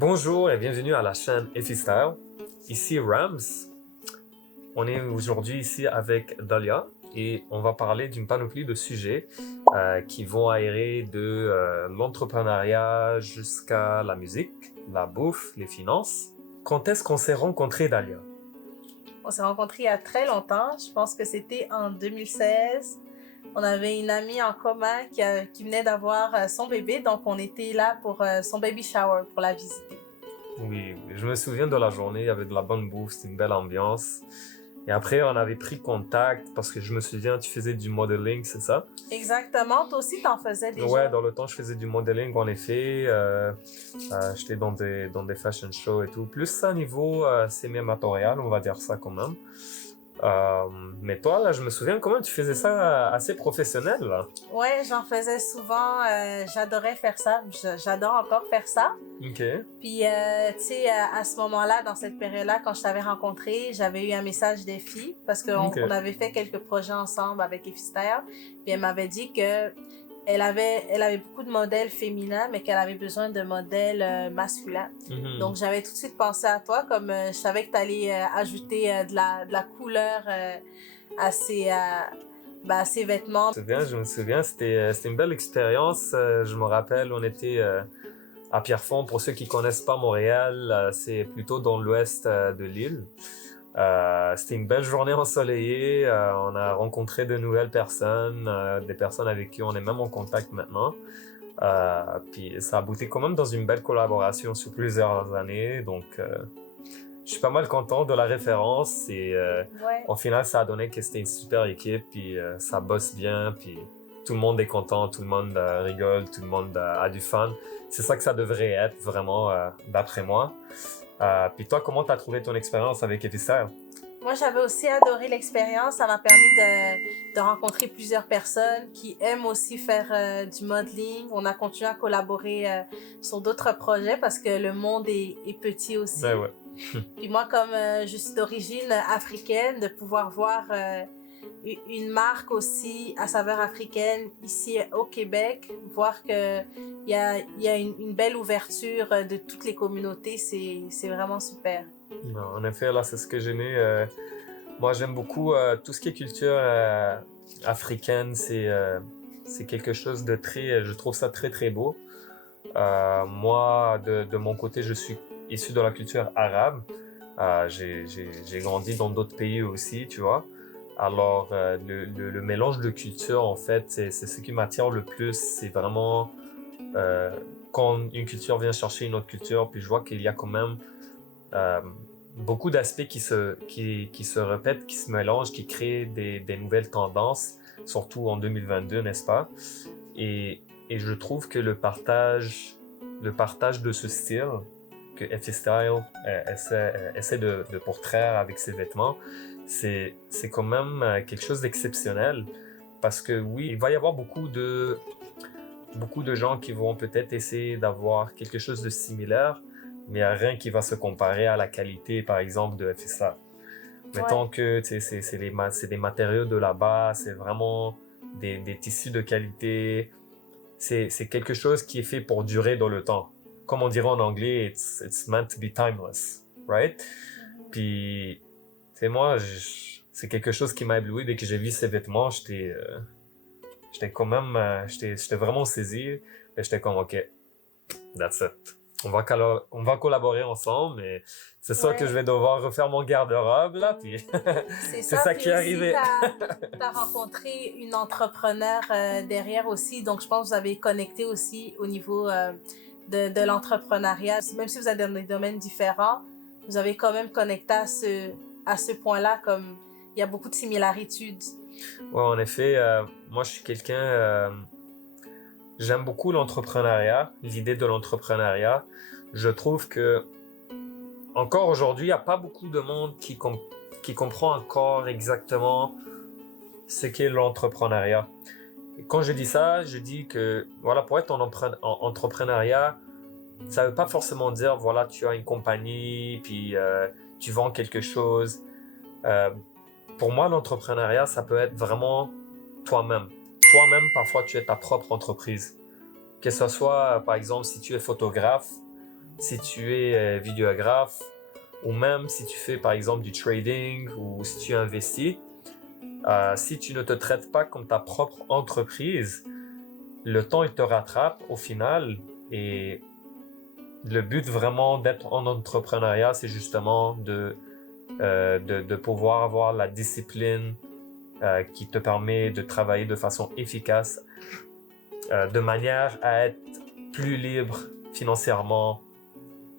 Bonjour et bienvenue à la chaîne Effistyle. Ici Rams. On est aujourd'hui ici avec Dalia et on va parler d'une panoplie de sujets qui vont aérer de l'entrepreneuriat jusqu'à la musique, la bouffe, les finances. Quand est-ce qu'on s'est rencontrés, Dalia? On s'est rencontrés il y a très longtemps. Je pense que c'était en 2016. On avait une amie en commun qui venait d'avoir son bébé, donc on était là pour son baby shower, pour la visiter. Oui, je me souviens de la journée, il y avait de la bonne bouffe, c'était une belle ambiance. Et après, on avait pris contact parce que je me souviens, tu faisais du modeling, c'est ça? Exactement. Toi aussi, t'en faisais déjà. Ouais, dans le temps, je faisais du modeling, en effet. J'étais dans des fashion shows et tout. Plus ça niveau semi-amatorial, on va dire ça quand même. Mais toi, là, je me souviens quand même, tu faisais ça assez professionnel, là. Ouais, j'en faisais souvent. J'adorais faire ça. J'adore encore faire ça. Ok. Puis, tu sais, à ce moment-là, dans cette période-là, quand je t'avais rencontré, j'avais eu un message des filles parce qu'on Ok. on avait fait quelques projets ensemble avec Effistère. Puis elle m'avait dit que elle avait beaucoup de modèles féminins, mais qu'elle avait besoin de modèles masculins. Mhm. Donc, j'avais tout de suite pensé à toi, comme je savais que tu allais ajouter de la couleur à ces vêtements. Je me souviens, c'était une belle expérience. Je me rappelle, on était à Pierrefonds. Pour ceux qui connaissent pas Montréal, c'est plutôt dans l'ouest de l'île. C'était une belle journée ensoleillée. On a rencontré de nouvelles personnes, des personnes avec qui on est même en contact maintenant. Puis ça a abouti quand même dans une belle collaboration sur plusieurs années. Donc, je suis pas mal content de la référence. Et Ouais. au final, ça a donné que c'était une super équipe. Puis ça bosse bien. Puis tout le monde est content, tout le monde rigole, tout le monde a du fun. C'est ça que ça devrait être vraiment, d'après moi. Puis toi, comment t'as trouvé ton expérience avec Effistère? Moi, j'avais aussi adoré l'expérience. Ça m'a permis de rencontrer plusieurs personnes qui aiment aussi faire du modeling. On a continué à collaborer sur d'autres projets parce que le monde est petit aussi. Ben ouais. Puis moi, comme je suis d'origine africaine, de pouvoir voir une marque aussi à saveur africaine ici au Québec, voir qu'il y a une belle ouverture de toutes les communautés, c'est vraiment super. Non, en effet, là, c'est ce que j'aimais. Moi, j'aime beaucoup tout ce qui est culture africaine. C'est quelque chose de très... Je trouve ça très, très beau. Moi, de mon côté, je suis issu de la culture arabe. J'ai grandi dans d'autres pays aussi, tu vois. Alors, le mélange de cultures, en fait, c'est ce qui m'attire le plus. C'est vraiment euh, quand une culture vient chercher une autre culture, puis je vois qu'il y a quand même euh, beaucoup d'aspects qui se répètent, qui se mélangent, qui créent des nouvelles tendances, surtout en 2022, n'est-ce pas? Et je trouve que le partage de ce style que F-Style essaie de portraire avec ses vêtements, c'est quand même quelque chose d'exceptionnel. Parce que oui, il va y avoir beaucoup de gens qui vont peut-être essayer d'avoir quelque chose de similaire, mais il n'y a rien qui va se comparer à la qualité, par exemple, de FSA. Mettons que c'est des matériaux de là-bas, c'est vraiment des tissus de qualité. C'est quelque chose qui est fait pour durer dans le temps. Comme on dirait en anglais, it's meant to be timeless, right? Puis, c'est moi, c'est quelque chose qui m'a ébloui dès que j'ai vu ces vêtements. J'étais quand même, j'étais vraiment saisi. Et j'étais comme, OK, that's it. On va collaborer ensemble, mais c'est sûr que je vais devoir refaire mon garde-robe, là, puis C'est c'est ça, ça puis qui est aussi, arrivé. t'as rencontré une entrepreneur derrière aussi, donc je pense que vous avez connecté aussi au niveau de l'entrepreneuriat. Même si vous êtes dans des domaines différents, vous avez quand même connecté à ce point-là, comme il y a beaucoup de similarités. Ouais, en effet, moi, je suis quelqu'un... j'aime beaucoup l'entrepreneuriat, l'idée de l'entrepreneuriat. Je trouve que encore aujourd'hui, il n'y a pas beaucoup de monde qui comprend encore exactement ce qu'est l'entrepreneuriat. Et quand je dis ça, je dis que voilà, pour être en entrepreneuriat, ça ne veut pas forcément dire voilà, tu as une compagnie, puis tu vends quelque chose. Euh, pour moi, l'entrepreneuriat, ça peut être vraiment toi-même. Toi-même, parfois, tu es ta propre entreprise. Que ce soit, par exemple, si tu es photographe, si tu es vidéographe, ou même si tu fais par exemple du trading ou si tu investis, si tu ne te traites pas comme ta propre entreprise, le temps il te rattrape au final. Et le but vraiment d'être en entrepreneuriat, c'est justement de pouvoir avoir la discipline qui te permet de travailler de façon efficace, de manière à être plus libre financièrement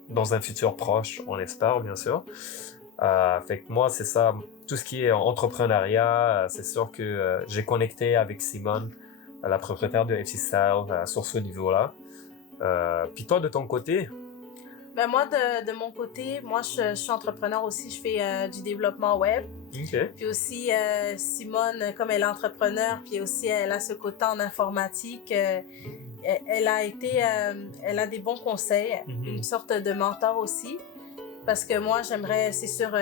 dans un futur proche, on espère bien sûr. Fait que moi, c'est ça, tout ce qui est entrepreneuriat, c'est sûr que j'ai connecté avec Simone, la propriétaire de FC Style, sur ce niveau-là. Puis toi, de ton côté? Ben moi, de mon côté, moi, je suis entrepreneur aussi. Je fais du développement web. OK. Puis aussi, Simone, comme elle est entrepreneur, puis aussi, elle a ce côté en informatique. Elle a des bons conseils, une sorte de mentor aussi. Parce que moi, j'aimerais, c'est sûr,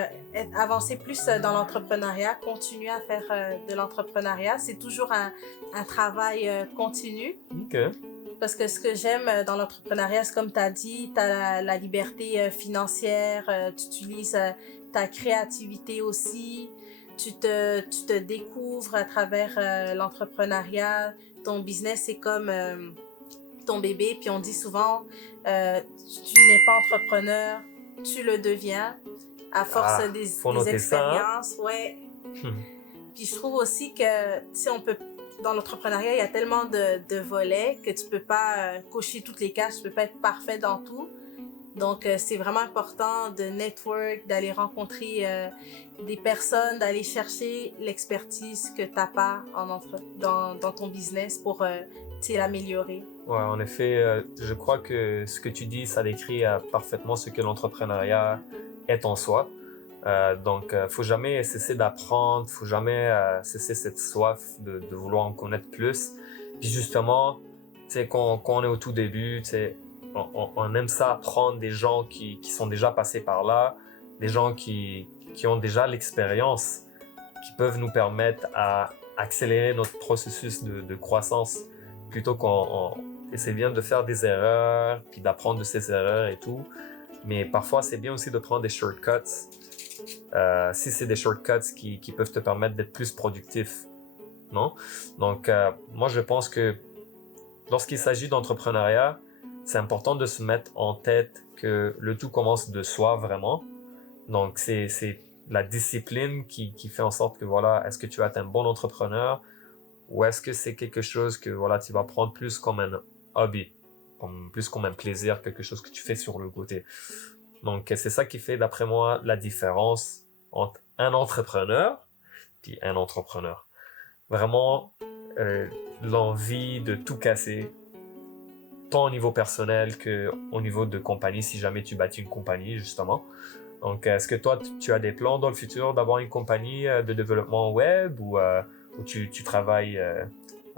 avancer plus dans l'entrepreneuriat, continuer à faire de l'entrepreneuriat. C'est toujours un travail continu. OK. Parce que ce que j'aime dans l'entrepreneuriat, c'est comme tu as dit, tu as la liberté financière, tu utilises ta créativité aussi, tu te découvres à travers l'entrepreneuriat. Ton business, c'est comme ton bébé. Puis on dit souvent, tu n'es pas entrepreneur, tu le deviens à force des expériences. Ça, hein? Ouais. Puis je trouve aussi que, tu sais, dans l'entrepreneuriat, il y a tellement de volets que tu peux pas cocher toutes les cases, tu peux pas être parfait dans tout. Donc, c'est vraiment important de network, d'aller rencontrer des personnes, d'aller chercher l'expertise que tu n'as pas dans ton business pour l'améliorer. Ouais, en effet, je crois que ce que tu dis, ça décrit parfaitement ce que l'entrepreneuriat est en soi. Donc, faut jamais cesser d'apprendre, faut jamais cesser cette soif de vouloir en connaître plus. Puis justement, tu sais, quand on est au tout début, tu sais, on aime ça apprendre des gens qui sont déjà passés par là, des gens qui ont déjà l'expérience, qui peuvent nous permettre à accélérer notre processus de croissance, plutôt qu'on essaie bien de faire des erreurs, puis d'apprendre de ces erreurs et tout. Mais parfois, c'est bien aussi de prendre des shortcuts. Si c'est des shortcuts qui peuvent te permettre d'être plus productif, non? Donc, moi, je pense que lorsqu'il s'agit d'entrepreneuriat, c'est important de se mettre en tête que le tout commence de soi, vraiment. Donc, c'est la discipline qui fait en sorte que, voilà, est-ce que tu vas être un bon entrepreneur ou est-ce que c'est quelque chose que, voilà, tu vas prendre plus comme un hobby, plus comme un plaisir, quelque chose que tu fais sur le côté. Donc, c'est ça qui fait, d'après moi, la différence entre un entrepreneur puis un entrepreneur. Vraiment, l'envie de tout casser, tant au niveau personnel qu'au niveau de compagnie, si jamais tu bâtis une compagnie, justement. Donc, est-ce que toi, tu as des plans dans le futur d'avoir une compagnie de développement web ou tu travailles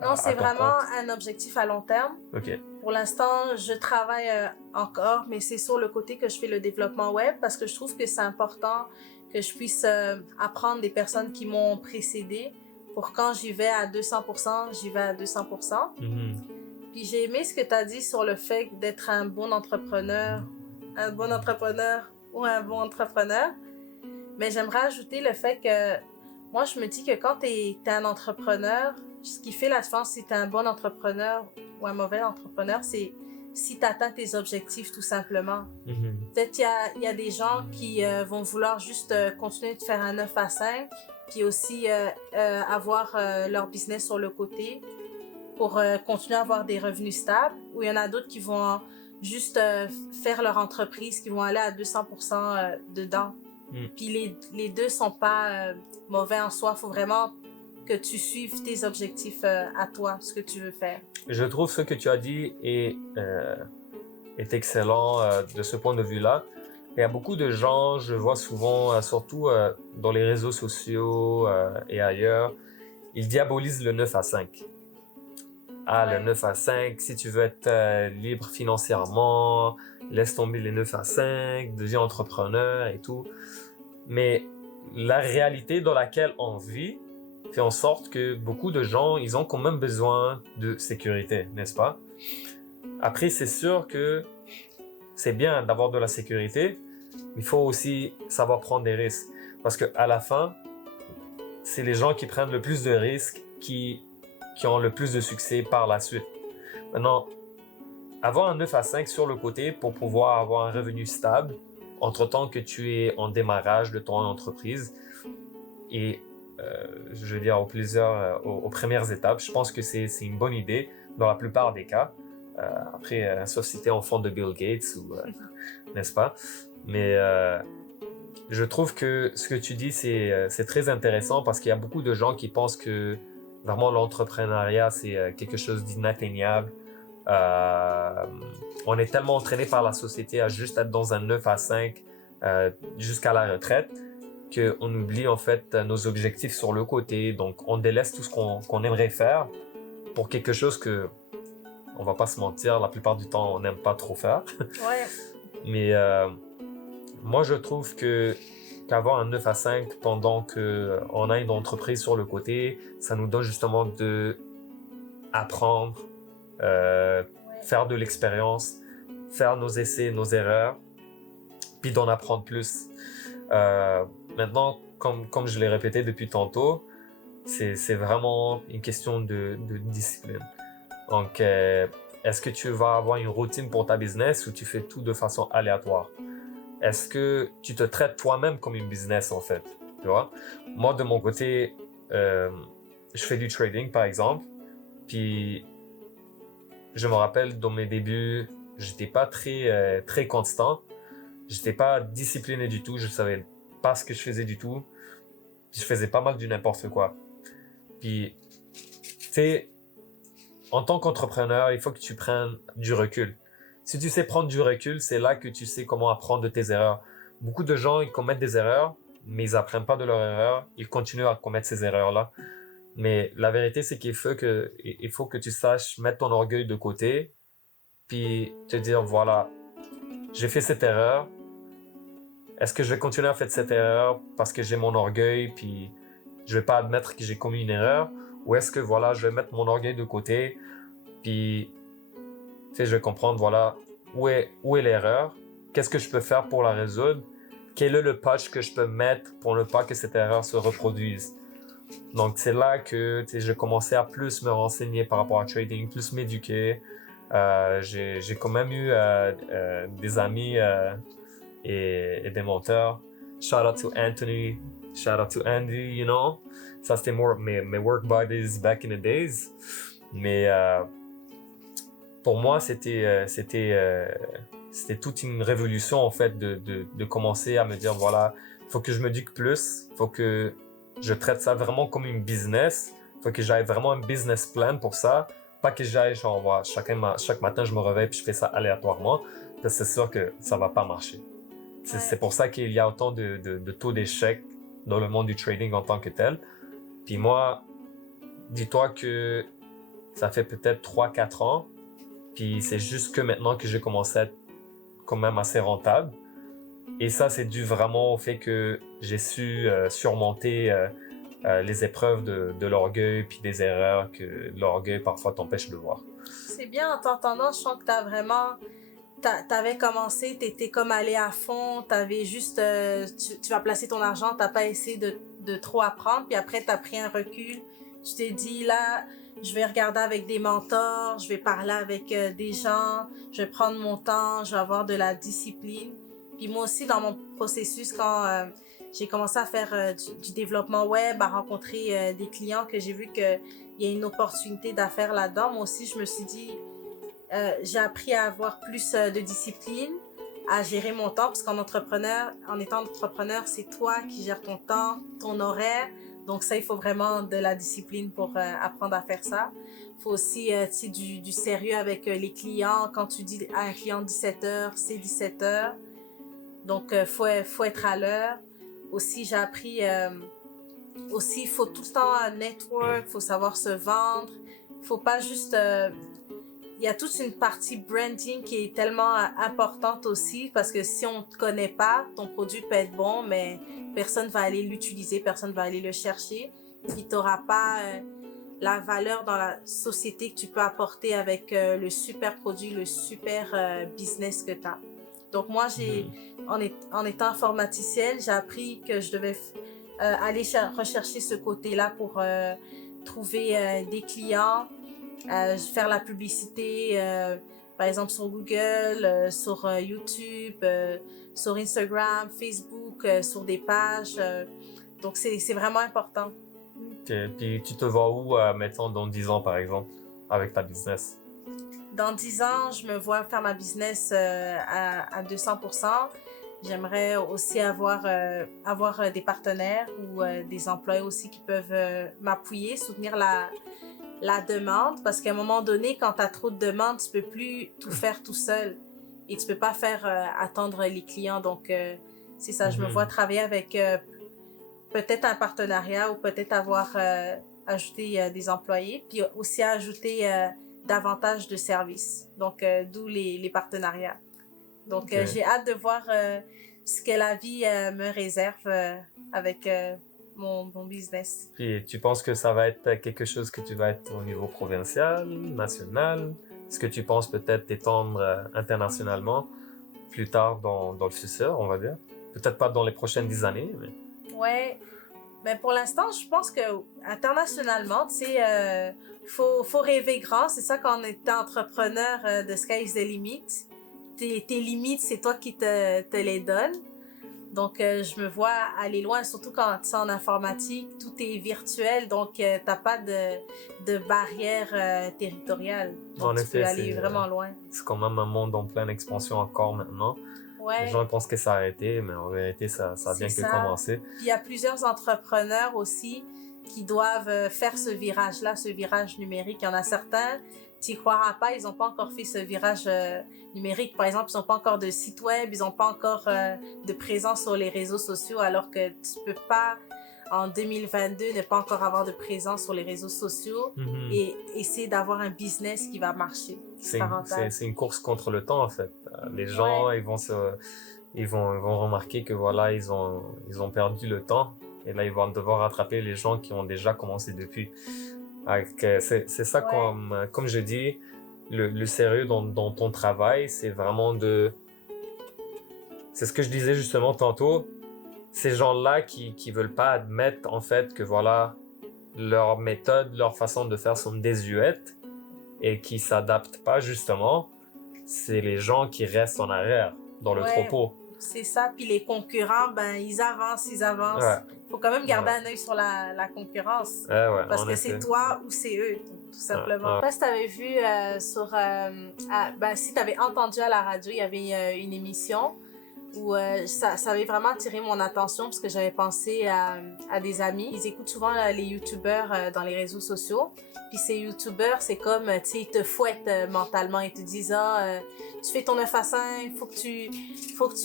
Non, c'est vraiment un objectif à long terme. OK. Pour l'instant, je travaille encore, mais c'est sur le côté que je fais le développement web parce que je trouve que c'est important que je puisse apprendre des personnes qui m'ont précédé pour quand j'y vais à 200%, j'y vais à 200%. Puis j'ai aimé ce que tu as dit sur le fait d'être un bon entrepreneur ou un bon entrepreneur. Mais j'aimerais ajouter le fait que moi, je me dis que quand tu es un entrepreneur, ce qui fait la différence si tu es un bon entrepreneur ou un mauvais entrepreneur, c'est si tu atteins tes objectifs tout simplement. Peut-être il y a des gens qui vont vouloir juste continuer de faire un 9 à 5 puis aussi avoir leur business sur le côté pour continuer à avoir des revenus stables, ou il y en a d'autres qui vont juste faire leur entreprise, qui vont aller à 200% dedans. Puis les deux sont pas mauvais en soi. Il faut vraiment que tu suives tes objectifs à toi, ce que tu veux faire. Je trouve ce que tu as dit est excellent de ce point de vue-là. Il y a beaucoup de gens, je vois souvent, surtout dans les réseaux sociaux et ailleurs, ils diabolisent le 9 à 5. Le 9 à 5, si tu veux être libre financièrement, laisse tomber les 9 à 5, deviens entrepreneur et tout. Mais la réalité dans laquelle on vit fait en sorte que beaucoup de gens, ils ont quand même besoin de sécurité, n'est-ce pas? Après, c'est sûr que c'est bien d'avoir de la sécurité, mais il faut aussi savoir prendre des risques. Parce qu'à la fin, c'est les gens qui prennent le plus de risques qui ont le plus de succès par la suite. Maintenant, avoir un 9 à 5 sur le côté pour pouvoir avoir un revenu stable entre-temps que tu es en démarrage de ton entreprise et je veux dire aux premières étapes, je pense que c'est une bonne idée dans la plupart des cas. Après, sauf si tu es enfant de Bill Gates ou n'est-ce pas? Mais je trouve que ce que tu dis, c'est très intéressant parce qu'il y a beaucoup de gens qui pensent que vraiment l'entrepreneuriat, c'est quelque chose d'inatteignable. On est tellement entraîné par la société à juste être dans un 9 à 5 jusqu'à la retraite qu'on oublie en fait nos objectifs sur le côté. Donc, on délaisse tout ce qu'on aimerait faire pour quelque chose que, on va pas se mentir, la plupart du temps, on n'aime pas trop faire. Ouais. Mais moi, je trouve qu'avoir un 9 à 5 pendant qu'on a une entreprise sur le côté, ça nous donne justement de apprendre, faire de l'expérience, faire nos essais, nos erreurs, puis d'en apprendre plus. Maintenant, comme je l'ai répété depuis tantôt, c'est vraiment une question de discipline. Donc, est-ce que tu vas avoir une routine pour ta business ou tu fais tout de façon aléatoire? Est-ce que tu te traites toi-même comme une business en fait? Tu vois? Moi, de mon côté, je fais du trading par exemple, puis je me rappelle dans mes débuts, j'étais pas très constant, j'étais pas discipliné du tout, je savais pas ce que je faisais du tout, puis je faisais pas mal du n'importe quoi. Puis, tu sais, en tant qu'entrepreneur, il faut que tu prennes du recul. Si tu sais prendre du recul, c'est là que tu sais comment apprendre de tes erreurs. Beaucoup de gens, ils commettent des erreurs, mais ils apprennent pas de leurs erreurs, ils continuent à commettre ces erreurs-là. Mais la vérité, c'est qu'il faut que tu saches mettre ton orgueil de côté, puis te dire, voilà, j'ai fait cette erreur. Est-ce que je vais continuer à faire cette erreur parce que j'ai mon orgueil, puis je vais pas admettre que j'ai commis une erreur? Ou est-ce que, voilà, je vais mettre mon orgueil de côté, puis, tu sais, je vais comprendre, voilà, où est l'erreur? Qu'est-ce que je peux faire pour la résoudre? Quel est le patch que je peux mettre pour ne pas que cette erreur se reproduise? Donc, c'est là que j'ai commencé à plus me renseigner par rapport à trading, plus m'éduquer. J'ai quand même eu des amis et des mentors. Shout out to Anthony, shout out to Andy, you know. Ça, c'était mes work buddies back in the days. Mais pour moi, c'était toute une révolution, en fait, de commencer à me dire, voilà, il faut que je m'éduque plus, il faut que je traite ça vraiment comme une business. Il faut que j'aille vraiment un business plan pour ça. Pas que j'aille, genre, voilà, chaque matin, je me réveille et je fais ça aléatoirement. Parce que c'est sûr que ça va pas marcher. C'est pour ça qu'il y a autant de taux d'échec dans le monde du trading en tant que tel. Puis moi, dis-toi que ça fait peut-être 3-4 ans. Puis c'est juste que maintenant que j'ai commencé à être quand même assez rentable. Et ça, c'est dû vraiment au fait que j'ai su surmonter les épreuves de l'orgueil puis des erreurs que l'orgueil parfois t'empêche de voir. C'est bien en t'entendant, je sens que t'avais commencé, t'étais comme allé à fond, t'avais juste, tu vas placer ton argent, t'as pas essayé de trop apprendre, puis après t'as pris un recul, tu t'es dit là, je vais regarder avec des mentors, je vais parler avec des gens, je vais prendre mon temps, je vais avoir de la discipline. Puis moi aussi, dans mon processus, quand j'ai commencé à faire du développement web, à rencontrer des clients que j'ai vu qu'il y a une opportunité d'affaires là-dedans, moi aussi, je me suis dit, j'ai appris à avoir plus de discipline, à gérer mon temps, parce en étant entrepreneur, c'est toi qui gères ton temps, ton horaire. Donc ça, il faut vraiment de la discipline pour apprendre à faire ça. Il faut aussi du sérieux avec les clients. Quand tu dis à un client 17h, c'est 17h. Donc, faut être à l'heure. Aussi, j'ai appris... aussi, il faut tout le temps network, il faut savoir se vendre. Il faut pas juste... il y a toute une partie branding qui est tellement importante aussi parce que si on te connaît pas, ton produit peut être bon, mais personne va aller l'utiliser, personne va aller le chercher. Puis t'auras pas la valeur dans la société que tu peux apporter avec le super produit, le super business que tu as. Donc moi, Mhm. en étant informaticienne, j'ai appris que je devais aller rechercher ce côté-là pour trouver des clients, faire la publicité, par exemple sur Google, sur YouTube, sur Instagram, Facebook, sur des pages. Donc c'est vraiment important. Puis tu te vois où, mettons, dans 10 ans, par exemple, avec ta business? Dans 10 ans, je me vois faire ma business à 200%. J'aimerais aussi avoir des partenaires ou des employés aussi qui peuvent m'appuyer, soutenir la demande. Parce qu'à un moment donné, quand tu as trop de demandes, tu peux plus tout faire tout seul. Et tu peux pas faire attendre les clients. Donc, c'est ça, je me vois Mhm. travailler avec peut-être un partenariat ou peut-être avoir ajouté des employés, puis aussi ajouter davantage de services. Donc, d'où les partenariats. Donc, Ok. j'ai hâte de voir ce que la vie me réserve avec mon business. Puis tu penses que ça va être quelque chose que tu vas être au niveau provincial, national? Est-ce que tu penses peut-être t'étendre internationalement plus tard dans le futur, on va dire? Peut-être pas dans les prochaines 10 années, mais... Ouais, mais pour l'instant, je pense que internationalement, tu sais, faut rêver grand. C'est ça quand on est entrepreneur de Sky's the Limit. Tes limites, c'est toi qui te les donnes. Donc, je me vois aller loin, surtout quand tu es en informatique, tout est virtuel, donc t'as pas de barrière territoriale. En Donc, tu peux effet, aller vraiment loin. c'est quand même un monde en pleine expansion encore maintenant. Les Ouais, gens pensent que ça a arrêté, mais en vérité, ça a c'est bien que ça. commencé. Puis il y a plusieurs entrepreneurs aussi qui doivent faire ce virage-là, ce virage numérique. Il y en a certains, tu n'y croiras pas, ils n'ont pas encore fait ce virage numérique. Par exemple, ils n'ont pas encore de site web, ils n'ont pas encore de présence sur les réseaux sociaux, alors que tu peux pas, en 2022, ne pas encore avoir de présence sur les réseaux sociaux Mhm. et essayer d'avoir un business qui va marcher, qui sera rentable. C'est une course contre le temps, en fait. Les Ouais, gens, ils vont remarquer que voilà, ils ont perdu le temps. Et là, ils vont devoir rattraper les gens qui ont déjà commencé depuis. C'est ça, ouais, comme je dis, le sérieux dans ton travail, c'est vraiment c'est ce que je disais justement tantôt, ces gens-là qui veulent pas admettre en fait que voilà, leur méthode, leur façon de faire sont désuètes et qui s'adaptent pas justement, c'est les gens qui restent en arrière dans le ouais. troupeau. C'est ça. Puis les concurrents, ben, ils avancent, ils avancent. Ouais, Faut quand même garder ouais, un œil sur la concurrence. ouais, Parce en que c'est effet. toi ou c'est eux, tout Ouais, simplement. ouais. Je sais pas si t'avais vu ben, si t'avais entendu à la radio, il y avait une émission où ça avait vraiment attiré mon attention parce que j'avais pensé à des amis. Ils écoutent souvent les youtubeurs dans les réseaux sociaux. Puis ces youtubeurs, c'est comme, tu sais, ils te fouettent mentalement. Ils te disent, tu fais ton 9 à 5, faut que tu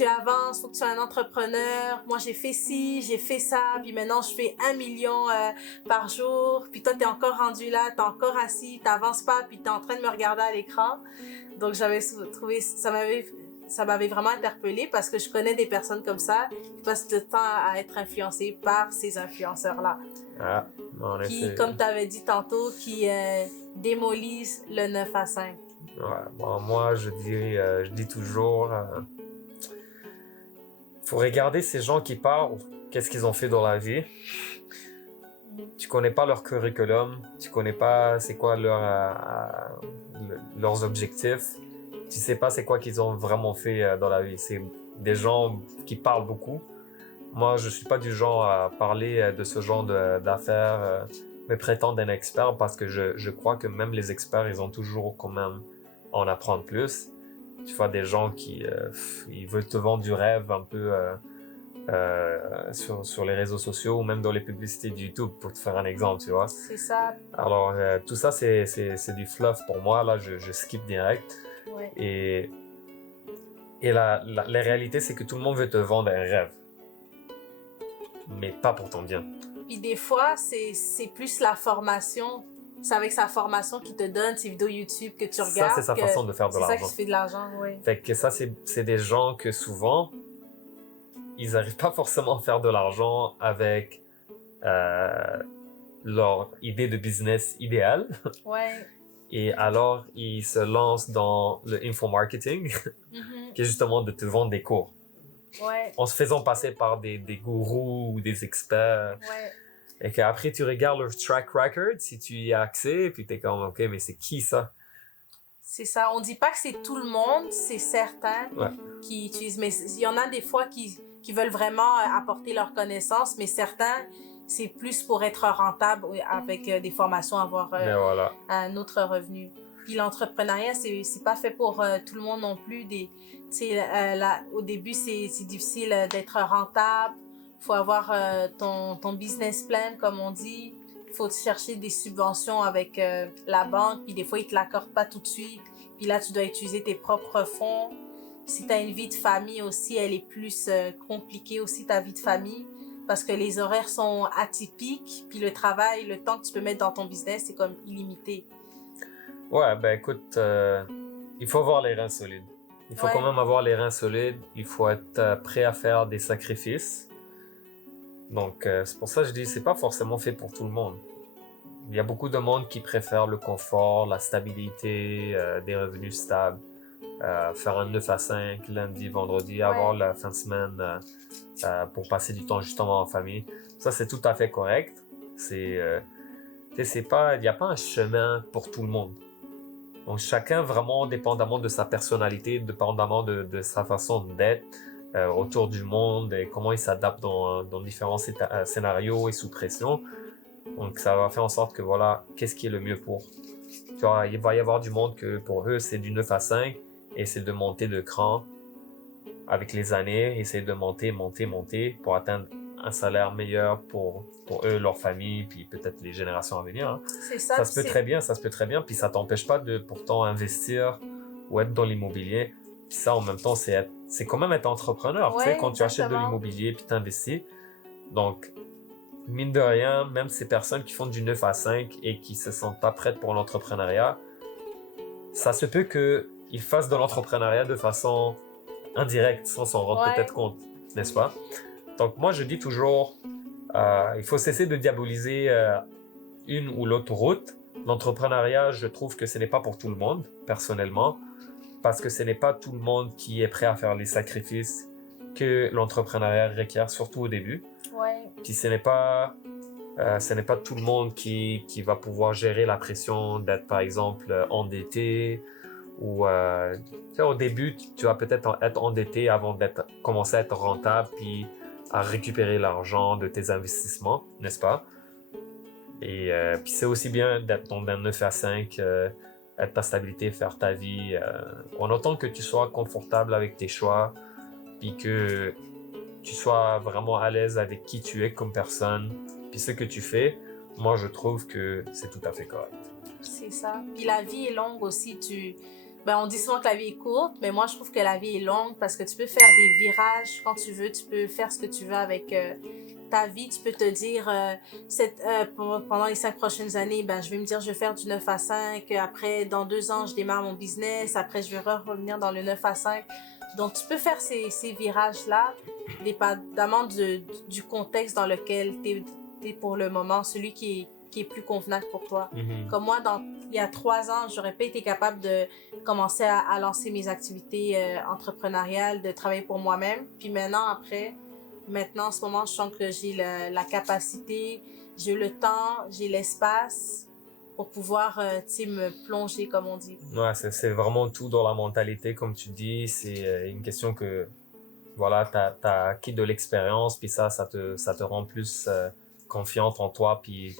avances, faut que tu sois un entrepreneur. Moi, j'ai fait ci, j'ai fait ça, puis maintenant, je fais 1 million par jour. Puis toi, t'es encore rendu là, t'es encore assis, t'avances pas, puis t'es en train de me regarder à l'écran. Donc, j'avais trouvé, ça m'avait vraiment interpellée parce que je connais des personnes comme ça qui passent le temps à être influencées par ces influenceurs-là. Ah, en Qui, effet. comme tu avais dit tantôt, qui démolissent le 9 à 5. Ouais, bon, moi, je dis toujours, faut regarder ces gens qui parlent, qu'est-ce qu'ils ont fait dans la vie. Tu connais pas leur curriculum, tu connais pas c'est quoi leurs objectifs, tu sais pas c'est quoi qu'ils ont vraiment fait dans la vie. C'est des gens qui parlent beaucoup. Moi, je suis pas du genre à parler de ce genre d'affaires, me prétendre un expert parce que je crois que même les experts, ils ont toujours quand même en apprendre plus. Tu vois des gens ils veulent te vendre du rêve un peu sur les réseaux sociaux ou même dans les publicités de YouTube pour te faire un exemple, tu vois. C'est ça. Alors, tout ça, c'est du fluff pour moi. Là, je skip direct. Ouais. Et, la réalité, c'est que tout le monde veut te vendre un rêve, mais pas pour ton bien. Puis des fois, c'est plus la formation. C'est avec sa formation qui te donne ces vidéos YouTube que tu regardes. Ça, c'est sa façon de faire de C'est ça l'argent. qui se fait de l'argent, oui. Fait que ça, c'est des gens que souvent, ils n'arrivent pas forcément à faire de l'argent avec leur idée de business idéale. Ouais. Et alors, ils se lancent dans le infomarketing. Mhm. qui est justement de te vendre des cours. Ouais. En se faisant passer par des gourous ou des experts. Ouais. Et qu'après, tu regardes leur track record, si tu y as accès, puis t'es comme, OK, mais c'est qui ça? C'est ça. On dit pas que c'est tout le monde, c'est certains qui utilisent. Mais il y en a des fois qui veulent vraiment apporter leurs connaissances, mais certains, c'est plus pour être rentable avec des formations, avoir voilà. un autre revenu. Puis l'entrepreneuriat, c'est pas fait pour tout le monde non plus. Au début, c'est difficile d'être rentable. Il faut avoir ton business plan, comme on dit. Il faut chercher des subventions avec la banque. Puis des fois, ils ne te l'accordent pas tout de suite. Puis là, tu dois utiliser tes propres fonds. Si tu as une vie de famille aussi, elle est plus compliquée aussi, ta vie de famille. Parce que les horaires sont atypiques. Puis le travail, le temps que tu peux mettre dans ton business, c'est comme illimité. Ouais, ben écoute, il faut avoir les reins solides. Il faut quand même avoir les reins solides. Il faut être prêt à faire des sacrifices. Donc, c'est pour ça que je dis, c'est pas forcément fait pour tout le monde. Il y a beaucoup de monde qui préfère le confort, la stabilité, des revenus stables, faire un 9 à 5, lundi, vendredi, avoir la fin de semaine pour passer du temps justement en famille. Ça, c'est tout à fait correct. Il n'y a pas un chemin pour tout le monde. Donc, chacun, vraiment, dépendamment de sa personnalité, dépendamment de sa façon d'être autour du monde et comment il s'adapte dans différents scénarios et sous pression. Donc, ça va faire en sorte que, voilà, qu'est-ce qui est le mieux pour. Tu vois, il va y avoir du monde que, pour eux, c'est du 9 à 5 et c'est de monter de cran avec les années, essayer de monter pour atteindre un salaire meilleur pour eux, leur famille, puis peut-être les générations à venir. Hein. C'est ça. Ça se peut très bien, puis ça t'empêche pas de pourtant investir ou être dans l'immobilier. Puis ça, en même temps, c'est quand même être entrepreneur. Tu sais, quand tu achètes de l'immobilier puis t'investis. Donc, mine de rien, même ces personnes qui font du 9 à 5 et qui se sentent pas prêtes pour l'entrepreneuriat, ça se peut qu'ils fassent de l'entrepreneuriat de façon indirecte, sans s'en rendre peut-être compte, n'est-ce pas? Donc, moi, je dis toujours, il faut cesser de diaboliser une ou l'autre route. L'entrepreneuriat, je trouve que ce n'est pas pour tout le monde, personnellement, parce que ce n'est pas tout le monde qui est prêt à faire les sacrifices que l'entrepreneuriat requiert, surtout au début. Ouais. Puis ce n'est pas tout le monde qui va pouvoir gérer la pression d'être, par exemple, endetté ou au début, tu vas peut-être être endetté avant commencer à être rentable puis à récupérer l'argent de tes investissements, n'est-ce pas? Et puis c'est aussi bien d'être dans un 9 à 5, être ta stabilité, faire ta vie, en autant que tu sois confortable avec tes choix, puis que tu sois vraiment à l'aise avec qui tu es comme personne, puis ce que tu fais, moi je trouve que c'est tout à fait correct. C'est ça. Puis la vie est longue aussi. On dit souvent que la vie est courte, mais moi je trouve que la vie est longue parce que tu peux faire des virages quand tu veux, tu peux faire ce que tu veux avec ta vie. Tu peux te dire, pendant les 5 prochaines années, je vais me dire je vais faire du 9 à 5, après dans 2 ans je démarre mon business, après je vais revenir dans le 9 à 5. Donc tu peux faire ces virages-là, dépendamment du contexte dans lequel tu es pour le moment, celui qui est plus convenable pour toi. Mm-hmm. Comme moi, il y a 3 ans, j'aurais pas été capable de commencer à lancer mes activités entrepreneuriales, de travailler pour moi-même. Puis maintenant, en ce moment, je sens que j'ai la capacité, j'ai le temps, j'ai l'espace pour pouvoir me plonger, comme on dit. Ouais, c'est vraiment tout dans la mentalité, comme tu dis. C'est une question que, voilà, t'as acquis de l'expérience, puis ça te rend plus confiante en toi, puis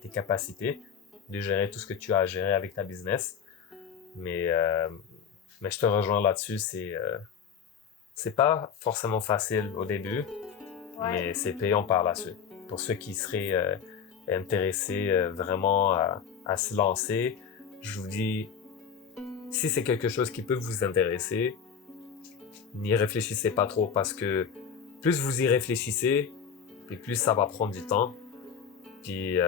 tes capacités de gérer tout ce que tu as à gérer avec ta business. Mais je te rejoins là-dessus, c'est pas forcément facile au début, mais c'est payant par la suite. Pour ceux qui seraient intéressés vraiment à se lancer, je vous dis, si c'est quelque chose qui peut vous intéresser, n'y réfléchissez pas trop, parce que plus vous y réfléchissez, et plus ça va prendre du temps. Puis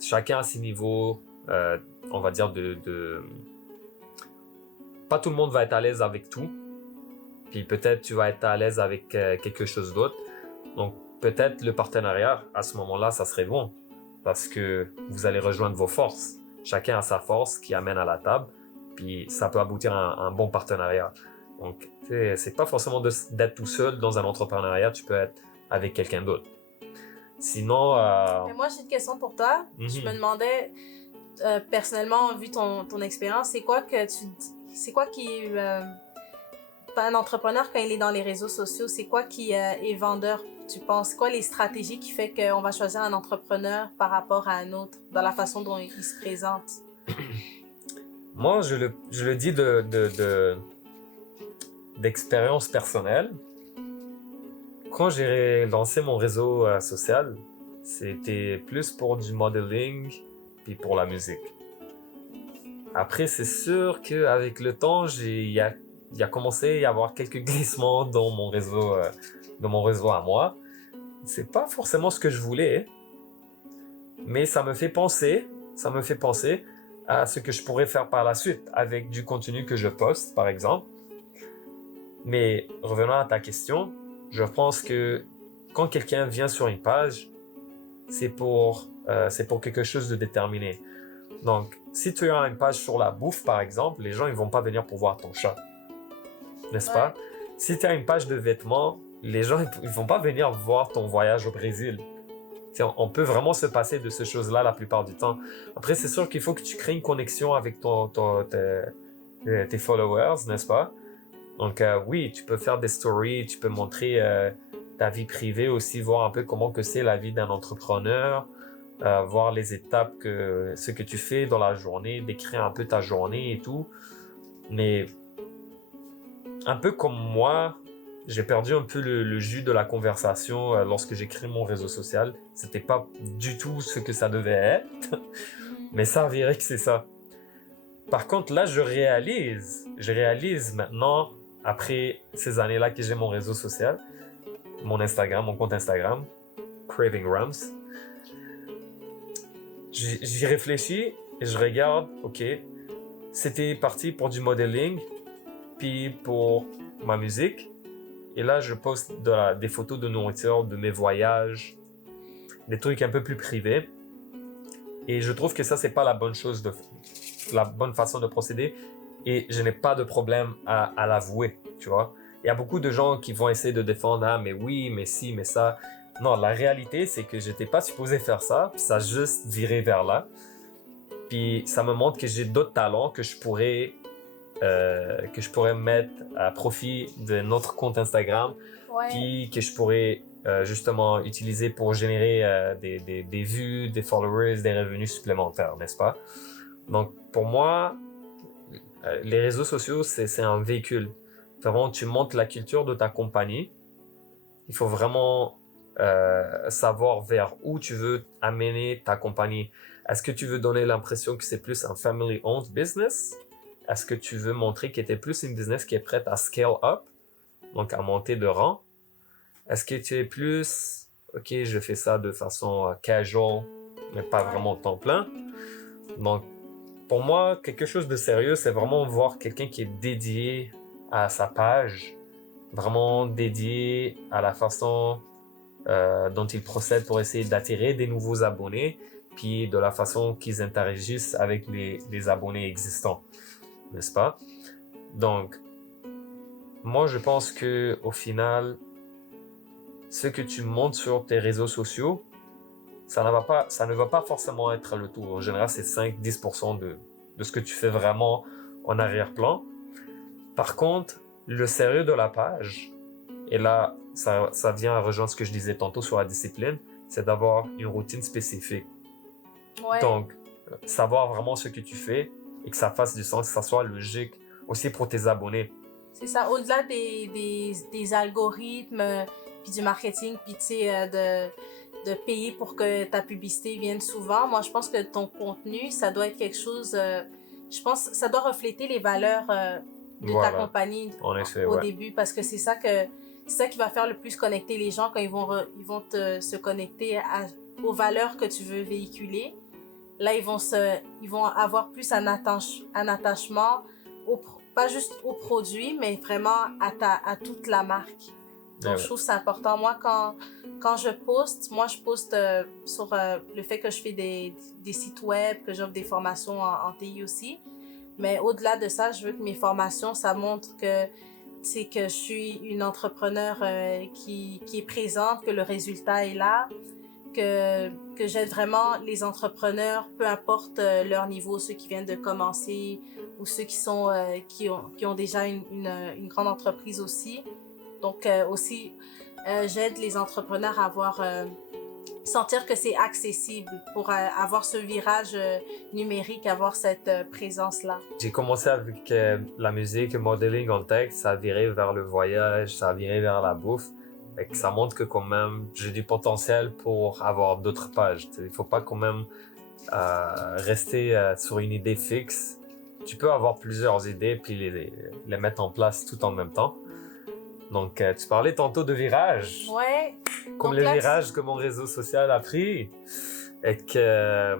chacun à ses niveaux, on va dire pas tout le monde va être à l'aise avec tout. Puis peut-être tu vas être à l'aise avec quelque chose d'autre. Donc peut-être le partenariat, à ce moment-là, ça serait bon. Parce que vous allez rejoindre vos forces. Chacun a sa force qui amène à la table. Puis ça peut aboutir à un bon partenariat. Donc, c'est pas forcément d'être tout seul dans un entrepreneuriat, tu peux être avec quelqu'un d'autre. Sinon... Mais moi, j'ai une question pour toi. Je me demandais, personnellement, vu ton expérience, c'est quoi qui... un entrepreneur, quand il est dans les réseaux sociaux, c'est quoi qui est vendeur, tu penses? C'est quoi les stratégies qui fait qu'on va choisir un entrepreneur par rapport à un autre, dans la façon dont il se présente? Moi, je le dis d'expérience personnelle. Quand j'ai lancé mon réseau social, c'était plus pour du modeling puis pour la musique. Après, c'est sûr qu'avec le temps, il y a commencé à y avoir quelques glissements dans mon réseau à moi. C'est pas forcément ce que je voulais, mais ça me fait penser à ce que je pourrais faire par la suite avec du contenu que je poste, par exemple. Mais revenons à ta question, je pense que quand quelqu'un vient sur une page, c'est pour quelque chose de déterminé. Donc, si tu as une page sur la bouffe, par exemple, les gens ils vont pas venir pour voir ton chat, n'est-ce pas? Si tu as une page de vêtements, les gens ils vont pas venir voir ton voyage au Brésil. On peut vraiment se passer de ces choses-là la plupart du temps. Après, c'est sûr qu'il faut que tu crées une connexion avec tes followers, n'est-ce pas? Donc oui, tu peux faire des stories, tu peux montrer ta vie privée aussi, voir un peu comment que c'est la vie d'un entrepreneur, voir les étapes, ce que tu fais dans la journée, décrire un peu ta journée et tout. Mais un peu comme moi, j'ai perdu un peu le jus de la conversation lorsque j'ai créé mon réseau social. C'était pas du tout ce que ça devait être, mais ça avérait que c'est ça. Par contre, là, je réalise maintenant, après ces années-là que j'ai mon réseau social, mon compte Instagram, Craving Rums, j'y réfléchis et je regarde, ok, c'était parti pour du modeling, puis pour ma musique. Et là, je poste des photos de nourriture, de mes voyages, des trucs un peu plus privés. Et je trouve que ça, c'est pas la bonne façon de procéder. Et je n'ai pas de problème à l'avouer, tu vois. Il y a beaucoup de gens qui vont essayer de défendre, ah, mais oui, mais si, mais ça. Non, la réalité, c'est que j'étais pas supposé faire ça, puis ça a juste viré vers là. Puis ça me montre que j'ai d'autres talents que je pourrais mettre à profit de notre compte Instagram, puis que je pourrais justement utiliser pour générer des vues, des followers, des revenus supplémentaires, n'est-ce pas? Donc pour moi, les réseaux sociaux, c'est un véhicule. Vraiment, tu montres la culture de ta compagnie. Il faut vraiment savoir vers où tu veux amener ta compagnie. Est-ce que tu veux donner l'impression que c'est plus un family-owned business? Est-ce que tu veux montrer que tu es plus une business qui est prête à scale up, donc à monter de rang? Est-ce que tu es plus, ok, je fais ça de façon casual, mais pas vraiment temps plein? Donc, pour moi, quelque chose de sérieux, c'est vraiment voir quelqu'un qui est dédié à sa page, vraiment dédié à la façon dont il procède pour essayer d'attirer des nouveaux abonnés, puis de la façon qu'ils interagissent avec les abonnés existants, n'est-ce pas? Donc, moi, je pense que au final, ce que tu montres sur tes réseaux sociaux, ça ne va pas forcément être le tout. En général, c'est 5-10% de ce que tu fais vraiment en arrière-plan. Par contre, le sérieux de la page, et là, ça vient à rejoindre ce que je disais tantôt sur la discipline, c'est d'avoir une routine spécifique. Ouais. Donc, savoir vraiment ce que tu fais et que ça fasse du sens, que ça soit logique aussi pour tes abonnés. C'est ça, au-delà des algorithmes, puis du marketing, puis tu sais, de payer pour que ta publicité vienne souvent, moi je pense que ton contenu, ça doit être quelque chose, je pense, ça doit refléter les valeurs de ta compagnie en effet, au début, parce que c'est ça qui va faire le plus connecter les gens quand ils vont se connecter aux valeurs que tu veux véhiculer. Là, ils vont avoir plus un attachement pas juste au produit, mais vraiment à toute la marque. Donc, je trouve que c'est important. Moi, quand je poste, sur le fait que je fais des sites web, que j'offre des formations en TI aussi. Mais au-delà de ça, je veux que mes formations, ça montre que c'est que je suis une entrepreneur qui est présente, que le résultat est là, que j'aide vraiment les entrepreneurs, peu importe leur niveau, ceux qui viennent de commencer ou ceux qui ont déjà une grande entreprise aussi. Donc aussi, j'aide les entrepreneurs à sentir que c'est accessible pour avoir ce virage numérique, avoir cette présence-là. J'ai commencé avec la musique, le modeling en tech, ça a viré vers le voyage, ça a viré vers la bouffe. Et que ça montre que quand même, j'ai du potentiel pour avoir d'autres pages. Il ne faut pas quand même rester sur une idée fixe. Tu peux avoir plusieurs idées puis les mettre en place tout en même temps. Donc, tu parlais tantôt de virage. Ouais. Comme le virage que mon réseau social a pris. Et que,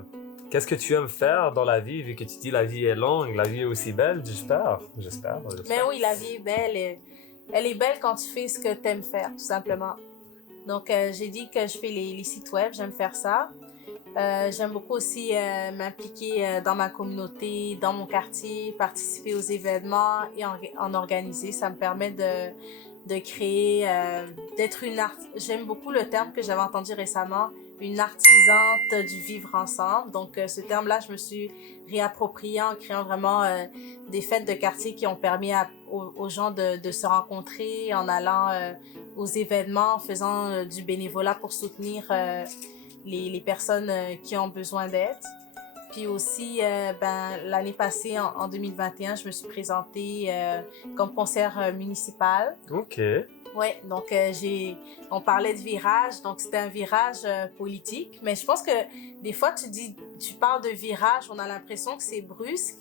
qu'est-ce que tu aimes faire dans la vie, vu que tu dis la vie est longue, la vie est aussi belle, j'espère. Mais oui, la vie est belle. Elle est belle quand tu fais ce que tu aimes faire, tout simplement. Donc, j'ai dit que je fais les sites web, j'aime faire ça. J'aime beaucoup aussi m'impliquer dans ma communauté, dans mon quartier, participer aux événements et en organiser. Ça me permet de créer, d'être j'aime beaucoup le terme que j'avais entendu récemment, une artisante du vivre ensemble. Donc, ce terme-là, je me suis réapproprié en créant vraiment des fêtes de quartier qui ont permis aux gens de se rencontrer, en allant aux événements, en faisant du bénévolat pour soutenir les personnes qui ont besoin d'aide. Puis aussi, l'année passée, en 2021, je me suis présentée comme conseillère municipale. OK. Oui, donc on parlait de virage, donc c'était un virage politique. Mais je pense que des fois, tu parles de virage, on a l'impression que c'est brusque,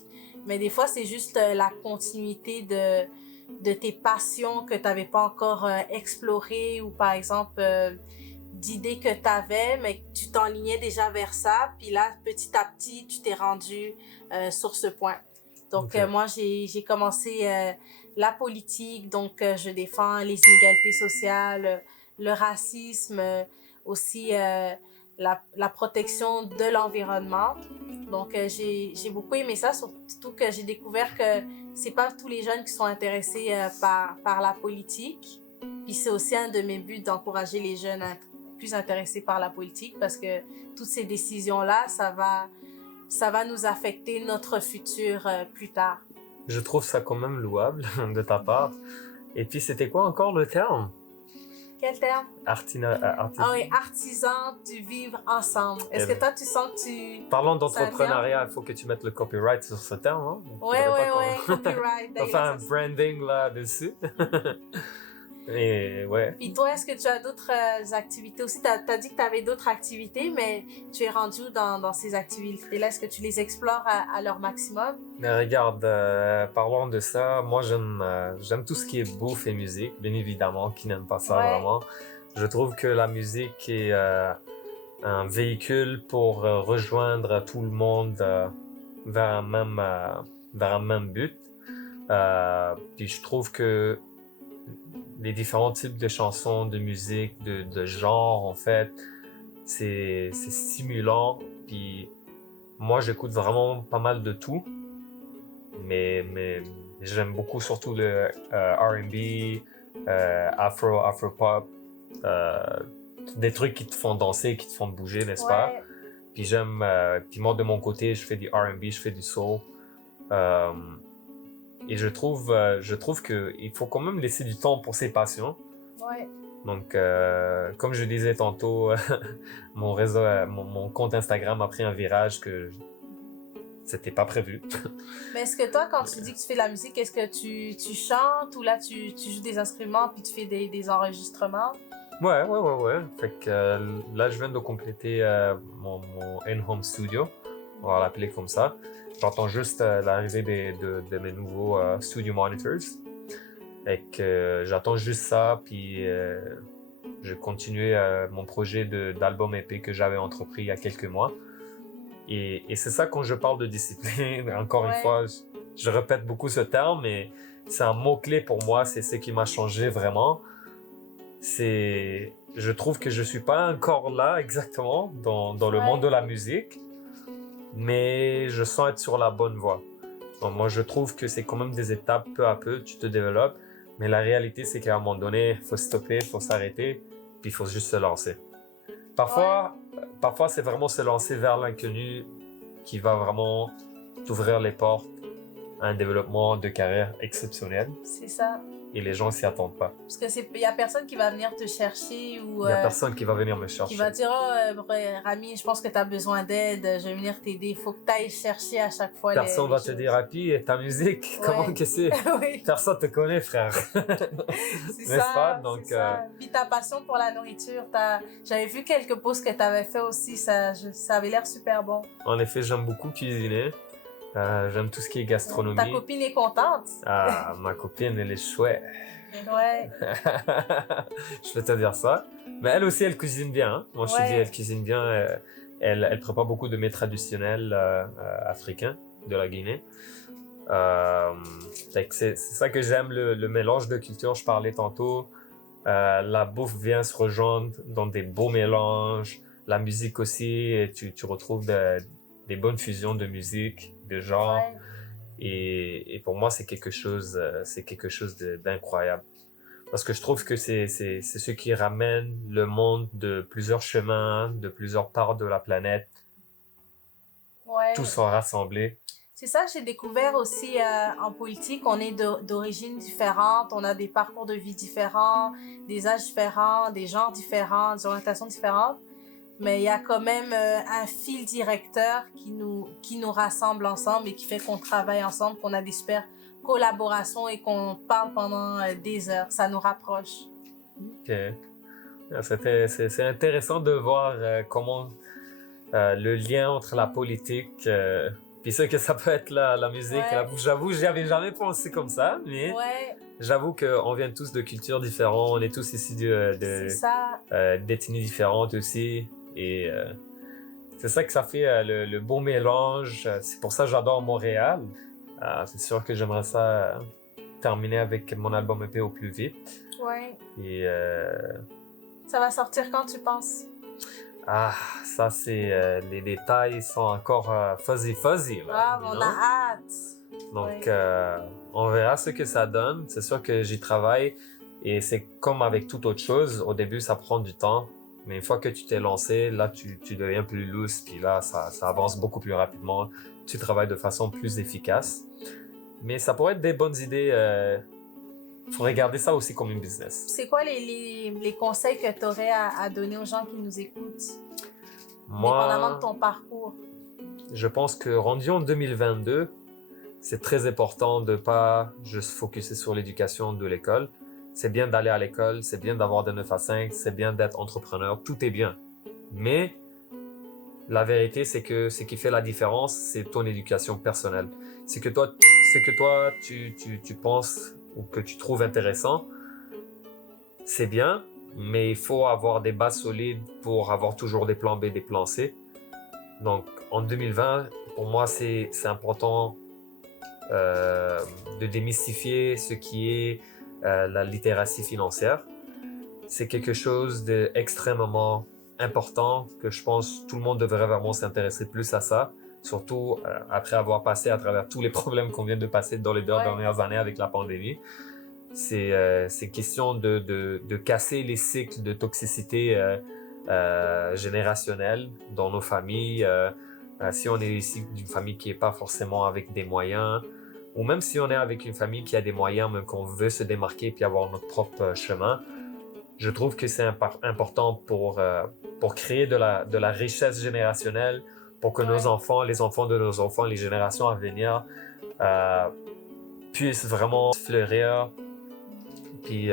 mais des fois, c'est juste la continuité de tes passions que tu n'avais pas encore explorées ou par exemple d'idées que tu avais, mais que tu t'enlignais déjà vers ça. Puis là, petit à petit, tu t'es rendu sur ce point. Donc, Okay. moi, j'ai commencé la politique. Donc, je défends les inégalités sociales, le racisme, aussi la protection de l'environnement. Donc, j'ai beaucoup aimé ça, surtout que j'ai découvert que c'est pas tous les jeunes qui sont intéressés par la politique. Puis c'est aussi un de mes buts d'encourager les jeunes plus intéressés par la politique parce que toutes ces décisions-là, ça va nous affecter notre futur plus tard. Je trouve ça quand même louable de ta part. Et puis, c'était quoi encore le terme? Quel terme? Ah oui, artisan du vivre ensemble. Est-ce que toi, tu sens que tu... Parlons d'entrepreneuriat, il faut que tu mettes le copyright sur ce terme. Hein? Oui, copyright. On va faire un branding là-dessus. Et ouais. Puis toi, est-ce que tu as d'autres activités aussi? Tu as dit que tu avais d'autres activités, mais tu es rendu dans ces activités-là. Est-ce que tu les explores à leur maximum? Mais regarde, parlons de ça. Moi, j'aime tout ce qui est bouffe et musique, bien évidemment. Qui n'aime pas ça vraiment? Je trouve que la musique est un véhicule pour rejoindre tout le monde vers un même but. Puis je trouve que les différents types de chansons, de musique, de genre, en fait, c'est stimulant. Puis moi, j'écoute vraiment pas mal de tout. Mais j'aime beaucoup surtout le R&B, Afro-pop, des trucs qui te font danser, qui te font bouger, n'est-ce pas? Puis puis moi, de mon côté, je fais du R&B, je fais du soul. Et je trouve qu'il faut quand même laisser du temps pour ses passions. Ouais. Donc, comme je disais tantôt, mon compte Instagram a pris un virage que c'était pas prévu. Mais est-ce que toi, quand tu dis que tu fais de la musique, est-ce que tu chantes ou là tu joues des instruments puis tu fais des enregistrements? Ouais. Fait que là, je viens de compléter mon in-home studio. On va l'appeler comme ça. J'entends juste l'arrivée de mes nouveaux studio monitors. Et que j'attends juste ça, puis je continue mon projet d'album EP que j'avais entrepris il y a quelques mois. Et c'est ça quand je parle de discipline. Encore une fois, je répète beaucoup ce terme, mais c'est un mot-clé pour moi. C'est ce qui m'a changé vraiment. Je trouve que je suis pas encore là exactement dans le monde de la musique, mais je sens être sur la bonne voie. Donc moi, je trouve que c'est quand même des étapes peu à peu, tu te développes, Mais la réalité, c'est qu'à un moment donné, il faut stopper, il faut s'arrêter, puis il faut juste se lancer. Parfois, c'est vraiment se lancer vers l'inconnu qui va vraiment t'ouvrir les portes à un développement de carrière exceptionnel. C'est ça. Et les gens s'y attendent pas. Parce que y a personne qui va venir te chercher ou Il y a personne qui va venir me chercher. qui va dire Rami, je pense que tu as besoin d'aide, je vais venir t'aider. Il faut que tu ailles chercher à chaque fois Personne les va choses. te dire Happy et ta musique, comment que c'est? Oui. Personne te connaît, frère. C'est N'est-ce ça, pas? Donc, c'est ça. Puis ta passion pour la nourriture, j'avais vu quelques posts que tu avais fait aussi, ça avait l'air super bon. En effet, j'aime beaucoup cuisiner. J'aime tout ce qui est gastronomie. Ta copine est contente? Ah, ma copine, elle est chouette. Ouais. Je peux te dire ça. Mais elle aussi, elle cuisine bien. Hein. Moi, je te dis, elle cuisine bien. Elle prépare beaucoup de mets traditionnels africains de la Guinée. C'est ça que j'aime, le mélange de cultures. Je parlais tantôt. La bouffe vient se rejoindre dans des beaux mélanges. La musique aussi, et tu retrouves des bonnes fusions de musique, de genres. Ouais. Et pour moi, c'est quelque chose d'incroyable. Parce que je trouve que c'est ce qui ramène le monde de plusieurs chemins, de plusieurs parts de la planète. Ouais. Tous sont rassemblés. C'est ça que j'ai découvert aussi en politique. On est d'origines différentes, on a des parcours de vie différents, des âges différents, des genres différents, des orientations différentes. Mais il y a quand même un fil directeur qui nous rassemble ensemble et qui fait qu'on travaille ensemble, qu'on a des super collaborations et qu'on parle pendant des heures. Ça nous rapproche. Ok. C'est intéressant de voir comment le lien entre la politique puis ce que ça peut être la musique. Ouais. J'avoue, j'y avais jamais pensé comme ça, mais Ouais, j'avoue qu'on vient tous de cultures différentes, on est tous ici c'est ça. d'ethnies différentes aussi. Et c'est ça que ça fait le beau mélange. C'est pour ça que j'adore Montréal. C'est sûr que j'aimerais ça terminer avec mon album EP au plus vite. Ouais. Et Ça va sortir quand tu penses? ça c'est les détails sont encore fuzzy là. Ah, on a hâte. Donc Ouais. on verra ce que ça donne. C'est sûr que j'y travaille et c'est comme avec toute autre chose. Au début ça prend du temps. Mais une fois que tu t'es lancé, là, tu deviens plus loose, puis là, ça avance beaucoup plus rapidement. Tu travailles de façon plus efficace. Mais ça pourrait être des bonnes idées. Il faut regarder ça aussi comme une business. C'est quoi les conseils que tu aurais à donner aux gens qui nous écoutent, dépendamment Moi, de ton parcours? je pense que rendu en 2022, c'est très important de pas juste focuser sur l'éducation de l'école. C'est bien d'aller à l'école, c'est bien d'avoir de 9 à 5, c'est bien d'être entrepreneur, tout est bien. Mais la vérité, c'est que ce qui fait la différence, c'est ton éducation personnelle. Ce que toi, tu penses ou que tu trouves intéressant, c'est bien, mais il faut avoir des bases solides pour avoir toujours des plans B, des plans C. Donc, en 2020, pour moi, c'est important de démystifier ce qui est la littératie financière. C'est quelque chose d'extrêmement important que je pense tout le monde devrait vraiment s'intéresser plus à ça, surtout après avoir passé à travers tous les problèmes qu'on vient de passer dans les 2 dernières années avec la pandémie. C'est question de casser les cycles de toxicité générationnelle dans nos familles. Si on est ici d'une famille qui n'est pas forcément avec des moyens, ou même si on est avec une famille qui a des moyens, mais qu'on veut se démarquer puis avoir notre propre chemin, je trouve que c'est important pour créer de la richesse générationnelle, pour que nos enfants, les enfants de nos enfants, les générations à venir puissent vraiment fleurir. Puis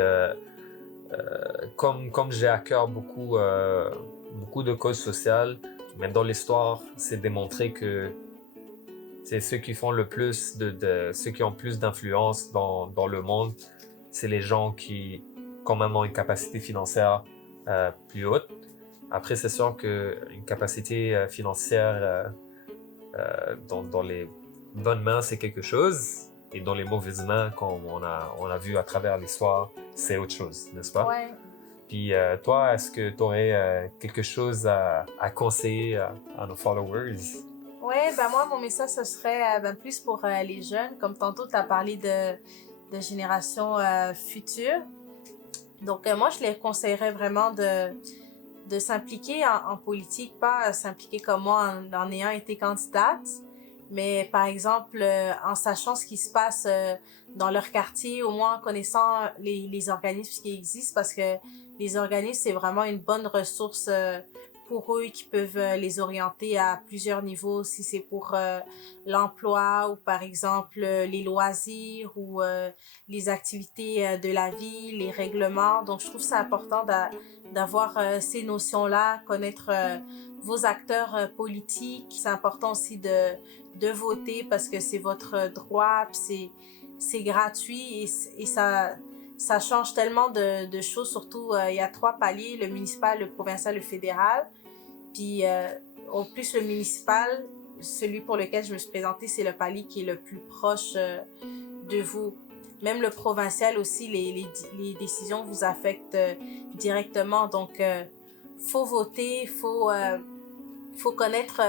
comme j'ai à cœur beaucoup de causes sociales, mais dans l'histoire, c'est démontré que c'est ceux qui font le plus ceux qui ont plus d'influence dans le monde, c'est les gens qui quand même ont une capacité financière plus haute. Après, c'est sûr qu'une capacité financière dans les bonnes mains, c'est quelque chose, et dans les mauvaises mains, comme on a vu à travers l'histoire, c'est autre chose, n'est-ce pas? Ouais. Puis toi, est-ce que tu aurais quelque chose à conseiller à nos followers? Ouais, ben moi, mon message, ce serait plus pour les jeunes. Comme tantôt, tu as parlé générations futures. Donc, moi, je les conseillerais vraiment de s'impliquer en politique, pas s'impliquer comme moi en ayant été candidate, mais par exemple, en sachant ce qui se passe dans leur quartier, au moins en connaissant les organismes qui existent, parce que les organismes, c'est vraiment une bonne ressource pour eux qui peuvent les orienter à plusieurs niveaux, si c'est pour l'emploi ou par exemple les loisirs ou les activités de la vie, les règlements. Donc, je trouve ça important d'avoir ces notions-là, connaître vos acteurs politiques. C'est important aussi de voter parce que c'est votre droit, puis c'est gratuit et ça change tellement de choses. Surtout, il y a 3 paliers, le municipal, le provincial, le fédéral. Puis, au plus, le municipal, celui pour lequel je me suis présentée, c'est le palier qui est le plus proche de vous. Même le provincial aussi, les décisions vous affectent directement. Donc, faut voter, faut connaître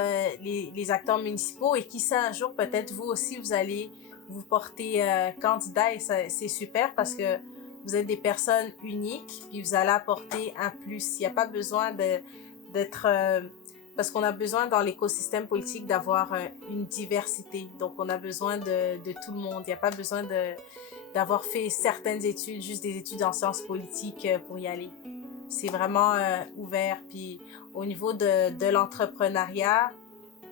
les acteurs municipaux et qui sait, un jour, peut-être vous aussi, vous allez vous porter candidat et c'est super parce que vous êtes des personnes uniques puis vous allez apporter un plus. Il n'y a pas besoin d'être... parce qu'on a besoin dans l'écosystème politique d'avoir une diversité. Donc, on a besoin de tout le monde. Il n'y a pas besoin d'avoir fait certaines études, juste des études en sciences politiques pour y aller. C'est vraiment ouvert. Puis, au niveau de l'entrepreneuriat,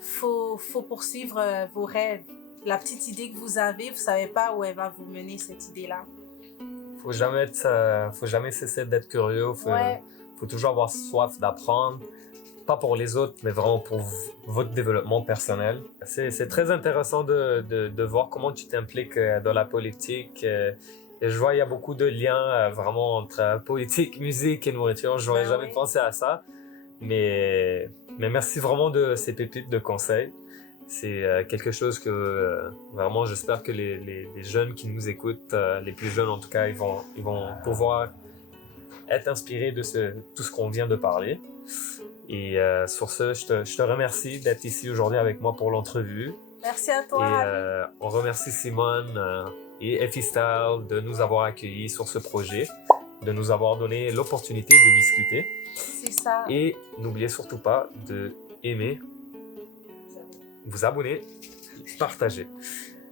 faut poursuivre vos rêves. La petite idée que vous avez, vous savez pas où elle va vous mener, cette idée-là. Faut jamais cesser d'être curieux. Faut toujours avoir soif d'apprendre. Pas pour les autres, mais vraiment pour votre développement personnel. C'est très intéressant de voir comment tu t'impliques dans la politique. Et je vois il y a beaucoup de liens vraiment entre politique, musique et nourriture. J'aurais jamais pensé à ça. Mais merci vraiment de ces pépites de conseils. C'est quelque chose que vraiment j'espère que les jeunes qui nous écoutent, les plus jeunes en tout cas, ils vont pouvoir être inspirés de tout ce qu'on vient de parler. Et sur ce, je te remercie d'être ici aujourd'hui avec moi pour l'entrevue. Merci à toi. Et on remercie Simone et FI Style de nous avoir accueillis sur ce projet, de nous avoir donné l'opportunité de discuter. C'est ça. Et n'oubliez surtout pas de aimer, vous abonner, partager.